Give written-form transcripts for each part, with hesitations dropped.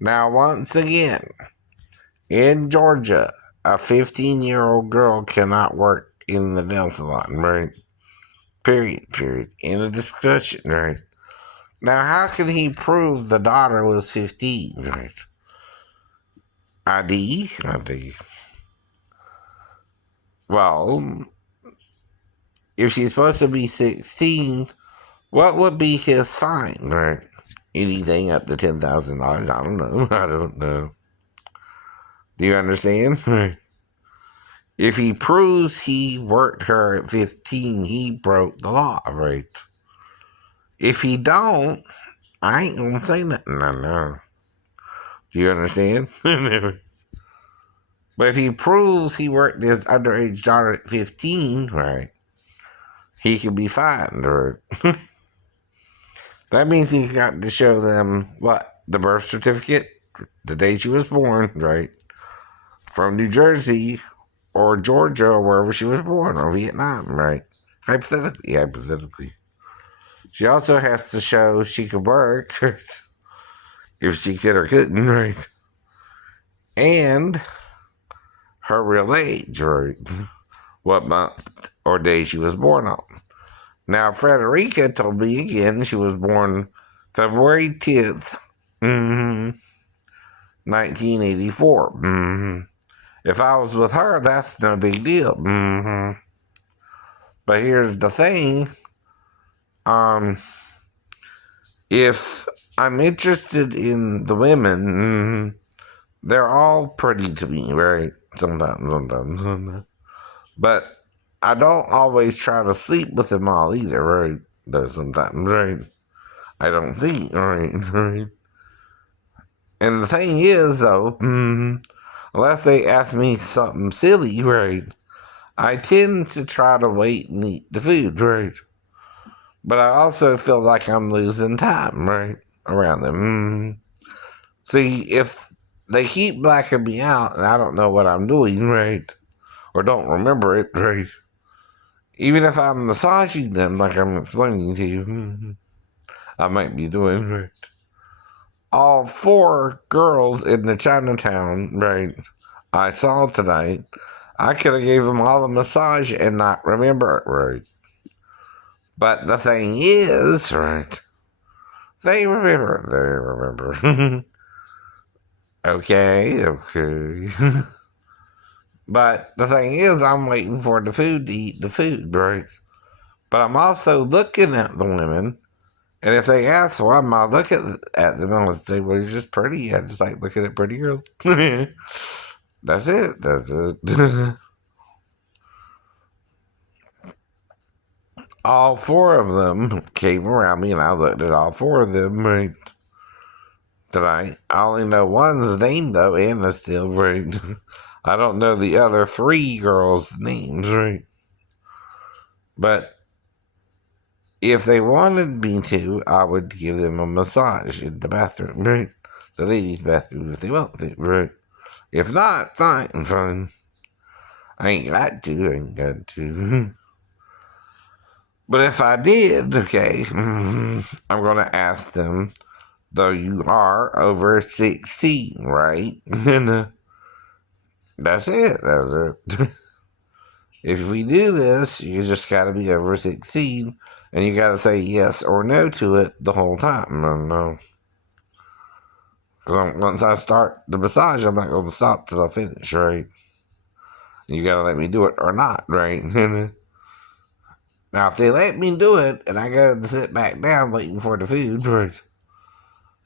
Now, once again, in Georgia, a 15-year-old girl cannot work in the nail salon, right? Period. In a discussion, right? Now, how can he prove the daughter was 15, right? ID. Well, if she's supposed to be 16, what would be his fine, right? Anything up to $10,000? I don't know. I don't know. Do you understand? If he proves he worked her at 15, he broke the law, right? If he don't, I ain't gonna say nothing. No. Do you understand? But if he proves he worked his underage daughter at 15, right, he can be fined, right? That means he's got to show them what? The birth certificate, the day she was born, right? From New Jersey or Georgia or wherever she was born, or Vietnam, right? Hypothetically. She also has to show she could work if she could or couldn't, right? And her real age, right? What month or day she was born on. Now, Frederica told me again she was born February 10th, 1984. If I was with her, that's no big deal. But here's the thing. If I'm interested in the women, they're all pretty to me, right? Sometimes. But I don't always try to sleep with them all either, right? Though sometimes, right? I don't think, right? And the thing is, though, unless they ask me something silly, right, I tend to try to wait and eat the food, right? But I also feel like I'm losing time, right, around them. See, if they keep blacking me out and I don't know what I'm doing, right, or don't remember it, right, even if I'm massaging them like I'm explaining to you, I might be doing, right. All four girls in the Chinatown, right, I saw tonight, I could have gave them all a massage and not remember it, right. But the thing is, right, they remember. Okay. But the thing is, I'm waiting for the food to eat the food, right? But I'm also looking at the women, and if they ask why am I looking at them, I'll say, well, you're just pretty. I just like looking at pretty girls. That's it. All four of them came around me, and I looked at all four of them, right? Tonight. I only know one's name, though, Anna still, right? I don't know the other three girls' names, right? But if they wanted me to, I would give them a massage in the bathroom, right? The ladies' bathroom, if they want to, right? If not, fine. I ain't got to. But if I did, okay, I'm going to ask them, though you are over 16, right? That's it. If we do this, you just got to be over 16, and you got to say yes or no to it the whole time. No. Because once I start the massage, I'm not going to stop till I finish, right? You got to let me do it or not, right? Now, if they let me do it, and I go to sit back down waiting for the food, right?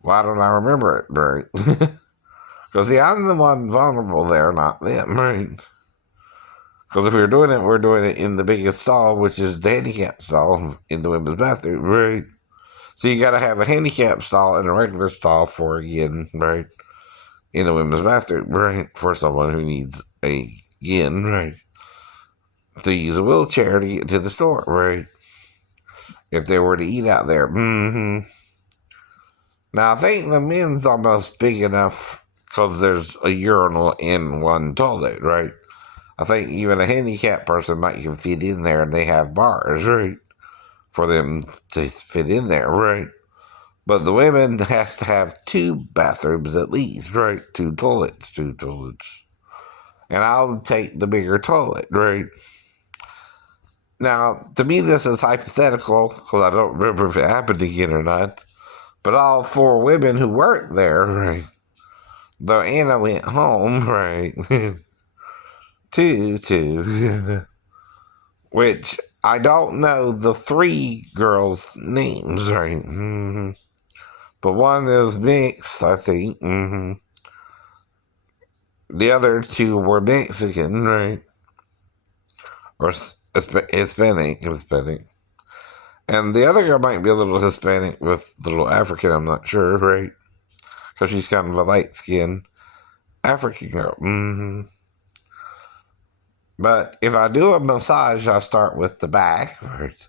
Why don't I remember it, right? Because, see, I'm the one vulnerable there, not them, right? Because if we're doing it in the biggest stall, which is the handicap stall in the women's bathroom, right? So you got to have a handicap stall and a regular stall for, again, right? In the women's bathroom, right? For someone who needs again, right? To use a wheelchair to get to the store, right? If they were to eat out there. Now, I think the men's almost big enough because there's a urinal in one toilet, right? I think even a handicapped person might can fit in there, and they have bars, right? For them to fit in there, right? But the women has to have two bathrooms at least, right? Two toilets. And I'll take the bigger toilet, right? Now, to me, this is hypothetical because I don't remember if it happened again or not. But all four women who worked there, right? Though Anna went home, right? two, which I don't know the three girls' names, right? But one is mixed, I think. The other two were Mexican, right? Or Hispanic. And the other girl might be a little Hispanic with a little African, I'm not sure, right? Because she's kind of a light skinned African girl. But if I do a massage, I start with the back, right?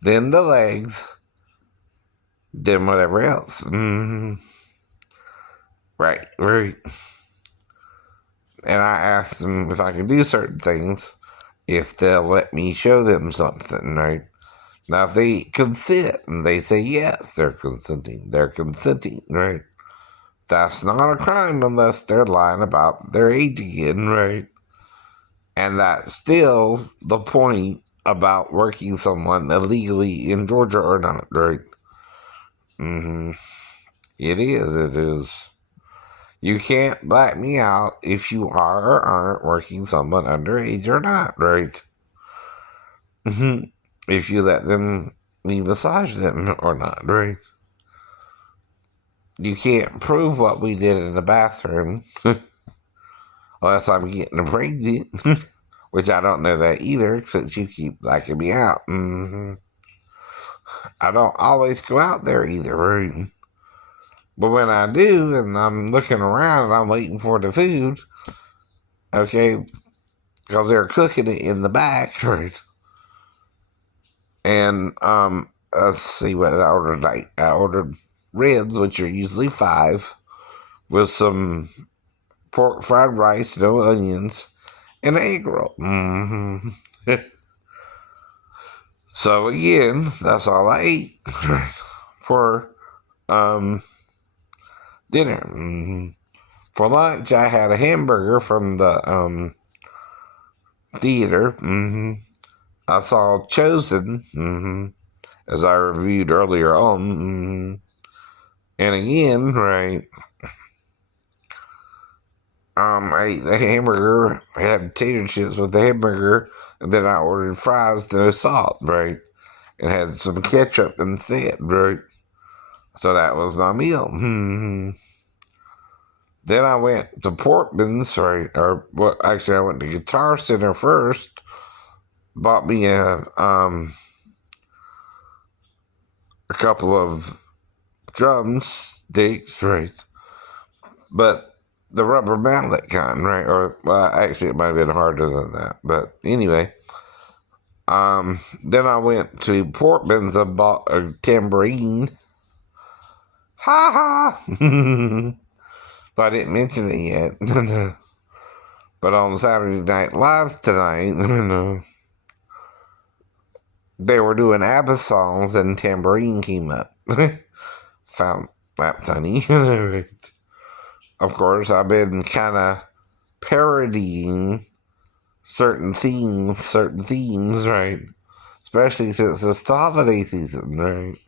Then the legs, then whatever else. Right, right. And I ask them if I can do certain things, if they'll let me show them something, right? Now, if they consent and they say yes, they're consenting. They're consenting, right? That's not a crime unless they're lying about their age again, right? And that's still the point about working someone illegally in Georgia or not, right? It is, it is. You can't black me out if you are or aren't working someone underage or not, right? If you let them, me massage them or not, right? You can't prove what we did in the bathroom unless I'm getting pregnant, which I don't know that either since you keep blacking me out. I don't always go out there either, right? But when I do, and I'm looking around and I'm waiting for the food, okay, because they're cooking it in the back, right? And let's see what I ordered. I ordered ribs, which are usually 5, with some pork fried rice, no onions, and an egg roll. So again, that's all I ate for dinner. For lunch, I had a hamburger from the theater. I saw Chosen, as I reviewed earlier on. And again, right, I ate the hamburger. I had tater chips with the hamburger, and then I ordered fries, no salt, right, and had some ketchup instead, right. So that was my meal. Then I went to Portman's, right, or well, actually I went to Guitar Center first. Bought me a couple of drumsticks, right, but the rubber mallet kind, right? Or well, actually, it might have been harder than that. But anyway, then I went to Portman's and bought a tambourine. Ha ha! So I didn't mention it yet. But on Saturday Night Live tonight, they were doing ABBA songs and tambourine came up. Found that funny. Of course, I've been kind of parodying certain themes, right? Especially since it's the holiday season, right?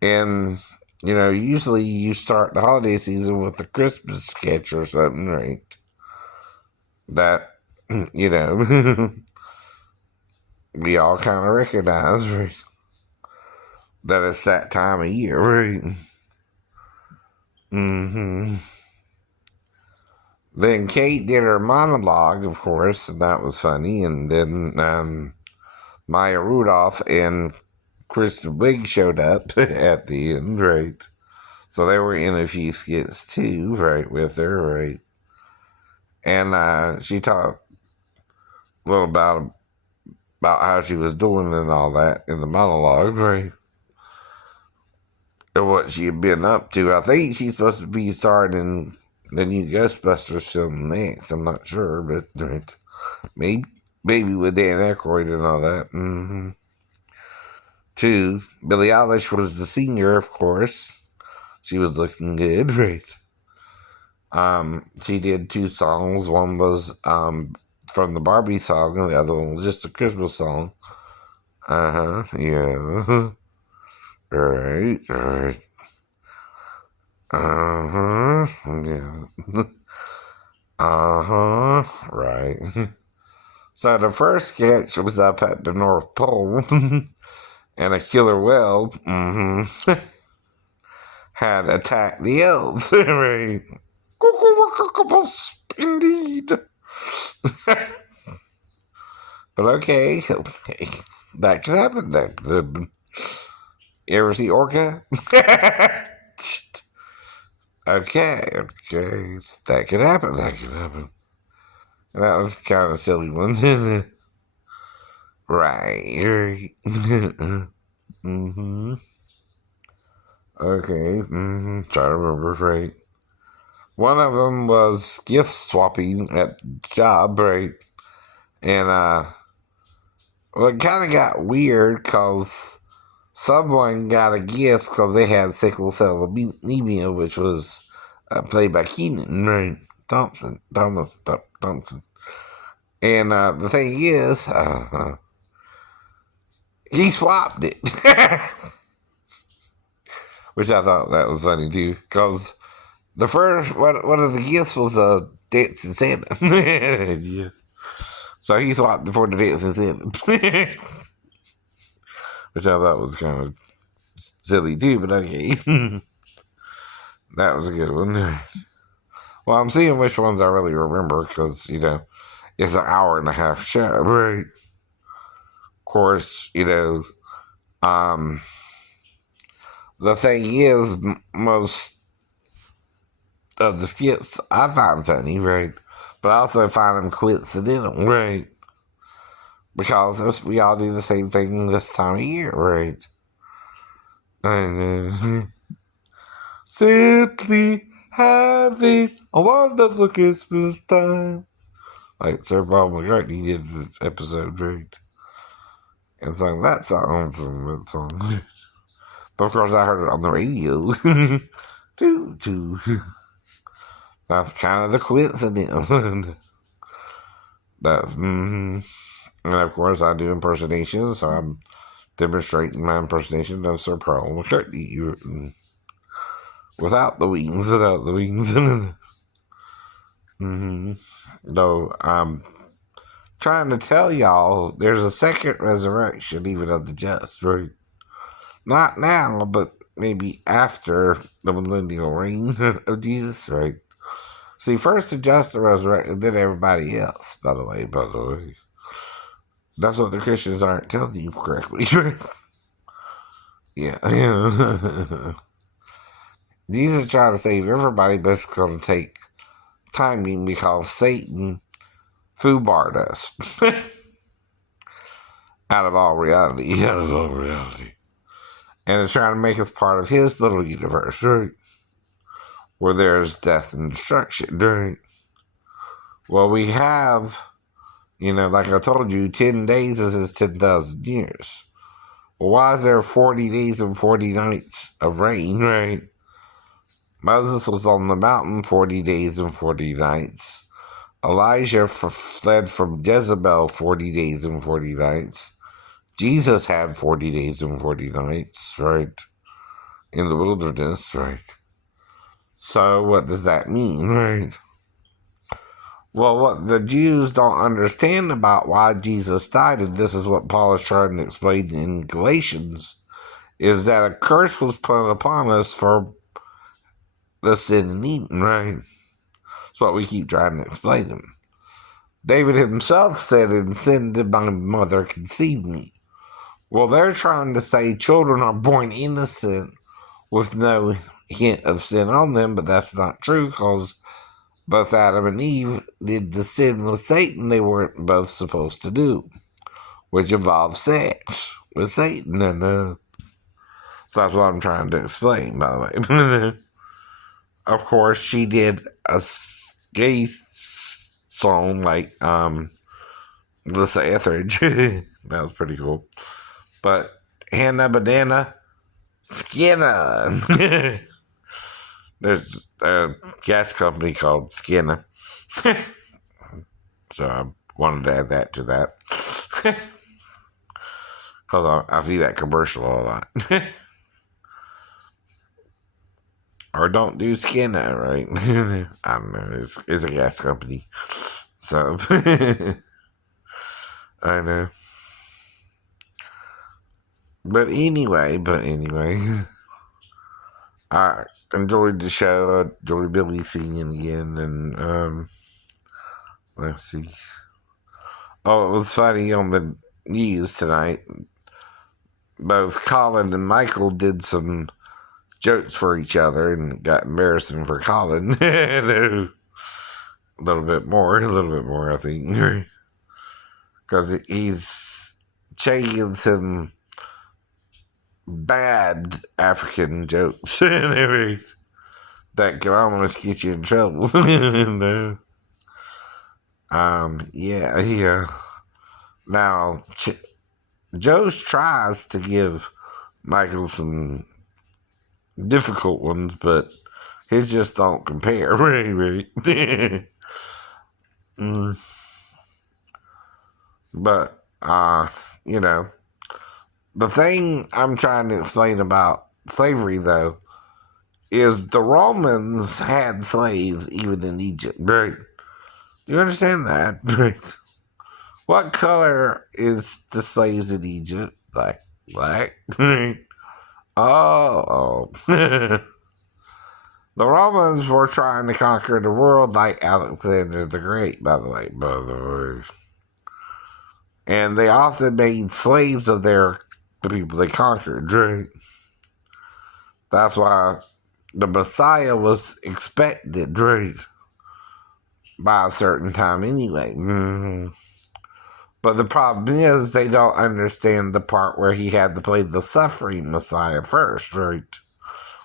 And, usually you start the holiday season with a Christmas sketch or something, right? That, we all kind of recognize, right? That it's that time of year, right? Then Kate did her monologue, of course, and that was funny. And then Maya Rudolph and Kristen Wiig showed up at the end, right? So they were in a few skits too, right, with her, right? And she talked a little about how she was doing and all that in the monologue, right? And what she had been up to. I think she's supposed to be starting the new Ghostbusters film next. I'm not sure, but right. Maybe with Dan Aykroyd and all that. Two, Billie Eilish was the singer, of course. She was looking good, right? She did two songs. One was from the Barbie song, and the other one was just a Christmas song. Yeah. Right. Yeah. Right. So the first sketch was up at the North Pole, and a killer whale had attacked the elves. Right. Indeed. But okay. That could happen. That could happen. You ever see Orca? Okay. That could happen. That could happen. And that was kind of a silly one. Right. Mm-hmm. Okay. Mm-hmm. Try to remember right. One of them was gift swapping at job, right? And well, it kind of got weird because someone got a gift because they had sickle cell anemia, which was played by Keenan, right? Thompson. And the thing is, he swapped it, which I thought that was funny too, because the first one of the gifts was a dancing Santa. Yeah. So he swapped it for the dancing Santa, which I thought was kind of silly too, but okay. That was a good one. Well, I'm seeing which ones I really remember because, it's an hour and a half show, right? Of course, um, the thing is, most of the skits I find funny, right? But I also find them coincidental, right? Because we all do the same thing this time of year, right? And simply having a wonderful Christmas time. Like Sir Bob McCartney did the episode, right? And sang that song. But of course, I heard it on the radio. Doo. That's kind of the coincidence. And of course, I do impersonations, so I'm demonstrating my impersonation of Sir Paul McCartney without the wings. Though I'm trying to tell y'all, there's a second resurrection, even of the just, right? Not now, but maybe after the millennial reign of Jesus, right? See, first the just are resurrected, then everybody else, by the way. That's what the Christians aren't telling you correctly, right? Yeah. Jesus is trying to save everybody, but it's going to take timing because Satan foobarred us out of all reality. And it's trying to make us part of his little universe, right? Where there's death and destruction, right? Well, we have, like I told you, 10 days is 10,000 years. Well, why is there 40 days and 40 nights of rain, right? Moses was on the mountain 40 days and 40 nights. Elijah fled from Jezebel 40 days and 40 nights. Jesus had 40 days and 40 nights, right? In the wilderness, right? So what does that mean, right? Well, what the Jews don't understand about why Jesus died, and this is what Paul is trying to explain in Galatians, is that a curse was put upon us for the sin in Eden, right? That's what we keep trying to explain to him. David himself said, "In sin did my mother conceive me." Well, they're trying to say children are born innocent with no hint of sin on them, but that's not true because both Adam and Eve did the sin with Satan they weren't both supposed to do, which involves sex with Satan. And so that's what I'm trying to explain, by the way. Of course, she did a gay song like Melissa Etheridge. That was pretty cool. But Hannah Banana Skinner. There's a gas company called Skinner. So I wanted to add that to that. Because I see that commercial a lot. Or don't do Skinner, right? I don't know. It's a gas company. So, I know. But anyway, I enjoyed the show. I enjoyed Billy singing again. And, let's see. Oh, it was funny on the news tonight. Both Colin and Michael did some jokes for each other and got embarrassing for Colin. A little bit more, I think. Because Che gives him bad African jokes and everything that can almost get you in trouble. Yeah. Now, Joe's tries to give Michael some difficult ones, but his just don't compare. Right. But, you know, the thing I'm trying to explain about slavery, though, is the Romans had slaves even in Egypt, right? You understand that, right? What color is the slaves in Egypt? Like black? Oh. The Romans were trying to conquer the world like Alexander the Great, by the way. And they often made slaves of the people they conquered, right? That's why the Messiah was expected, right? By a certain time anyway. But the problem is they don't understand the part where he had to play the suffering Messiah first, right?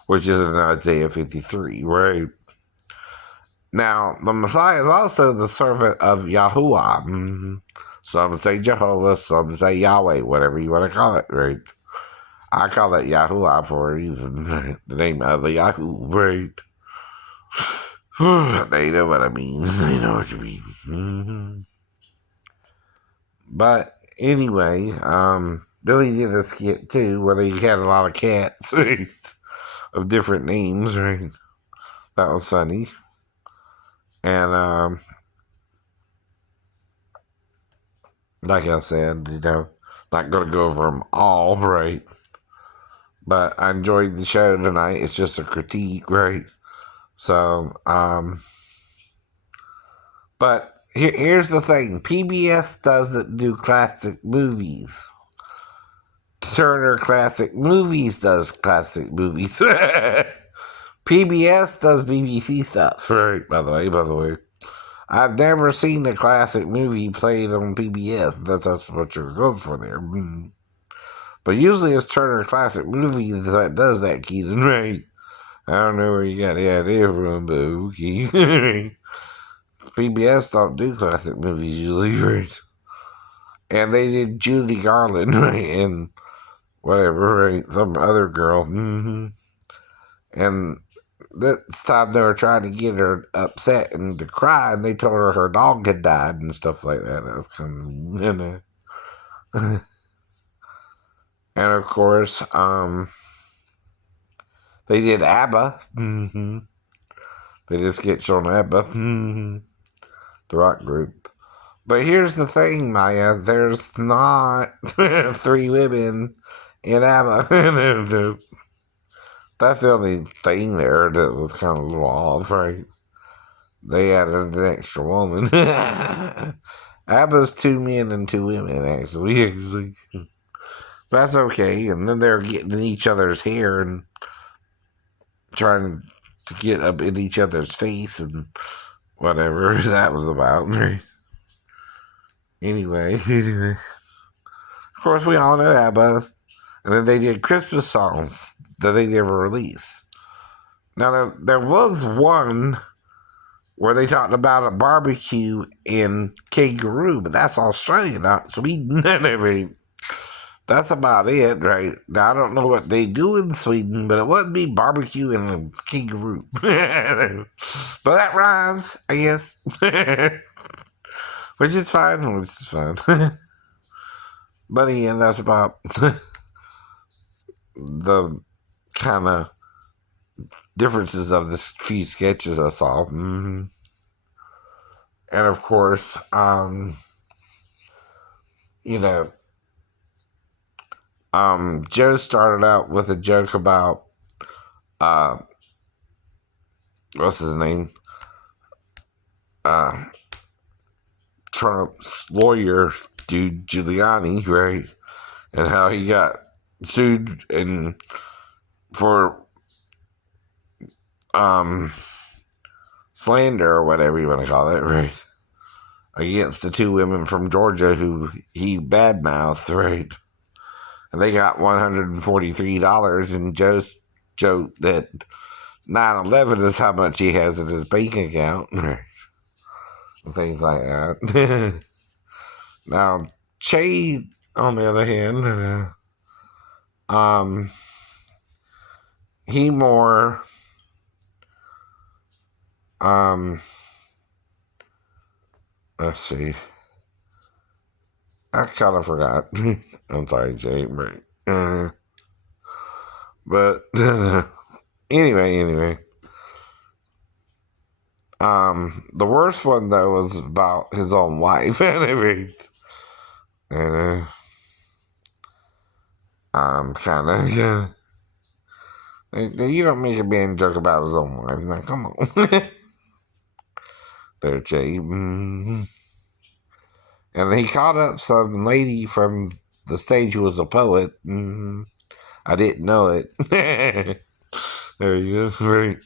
Which is in Isaiah 53, right? Now, the Messiah is also the servant of Yahuwah. Some say Jehovah, some say Yahweh, whatever you want to call it, right? I call it Yahuwah for a reason. Right? The name of the Yahoo, right? They know what I mean. They know what you mean. But anyway, Billy did a skit too where he had a lot of cats right? Of different names, right? That was funny. And like I said, not gonna go over them all, right? But I enjoyed the show tonight. It's just a critique, right? So, but here's the thing: PBS doesn't do classic movies. Turner Classic Movies does classic movies. PBS does BBC stuff. Right, by the way. I've never seen a classic movie played on PBS. That's what you're going for there. But usually it's Turner Classic Movies that does that, Keaton, right? I don't know where you got the idea from, but okay. PBS don't do classic movies usually, right? And they did Judy Garland, right? And whatever, right? Some other girl. And this time they were trying to get her upset and to cry, and they told her dog had died and stuff like that. That was kind of mean, And of course, they did ABBA. They did a sketch on ABBA, the rock group. But here's the thing, Maya. There's not 3 women in ABBA. That's the only thing there that was kind of a little off, right? They added an extra woman. ABBA's 2 men and 2 women, actually. That's okay. And then they're getting in each other's hair and trying to get up in each other's face and whatever that was about. Anyway. Of course, we all know ABBA. And then they did Christmas songs that they never released. Now, there was one where they talked about a barbecue in Kangaroo, but that's Australia, not Sweden. That's about it, right? Now, I don't know what they do in Sweden, but it wouldn't be barbecue and a kangaroo. But that rhymes, I guess. Which is fine, which is fine. But again, that's about the kind of differences of the few sketches I saw. And of course, you know, Joe started out with a joke about uh, what's his name? Uh, Trump's lawyer, dude Giuliani, right? And how he got sued and for um slander or whatever you want to call it, right? Against the two women from Georgia who he badmouthed, right? And they got $143, and Joe's joked that 9/11 is how much he has in his bank account, right? And things like that. Now, Che, on the other hand, um, he more, um, let's see, I kind of forgot. I'm sorry, Jay, but anyway, the worst one though was about his own wife and everything. And kind of yeah. You don't make a man joke about his own wife. Now, come on. There, Jay. And he called up some lady from the stage who was a poet. I didn't know it. There you go. Right.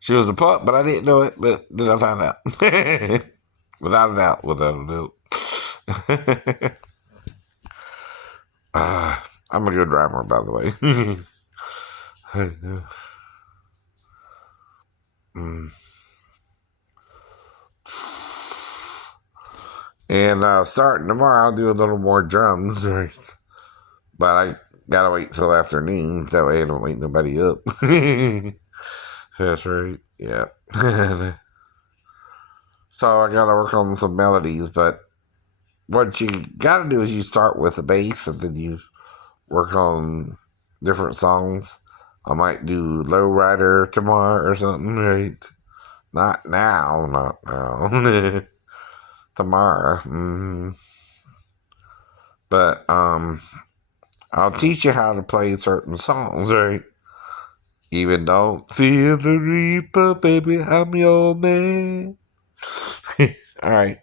She was a poet, but I didn't know it. But then I found out. Without a doubt. Without a doubt. I'm a good rhymer, by the way. And starting tomorrow, I'll do a little more drums. Right? But I gotta wait till afternoon. That way I don't wake nobody up. That's right. Yeah. So I gotta work on some melodies, but what you gotta do is you start with the bass and then you work on different songs. I might do Lowrider tomorrow or something, right? Not now, not now. Tomorrow. But I'll teach you how to play certain songs, right? Even don't feel the reaper, baby, I'm your man. All right.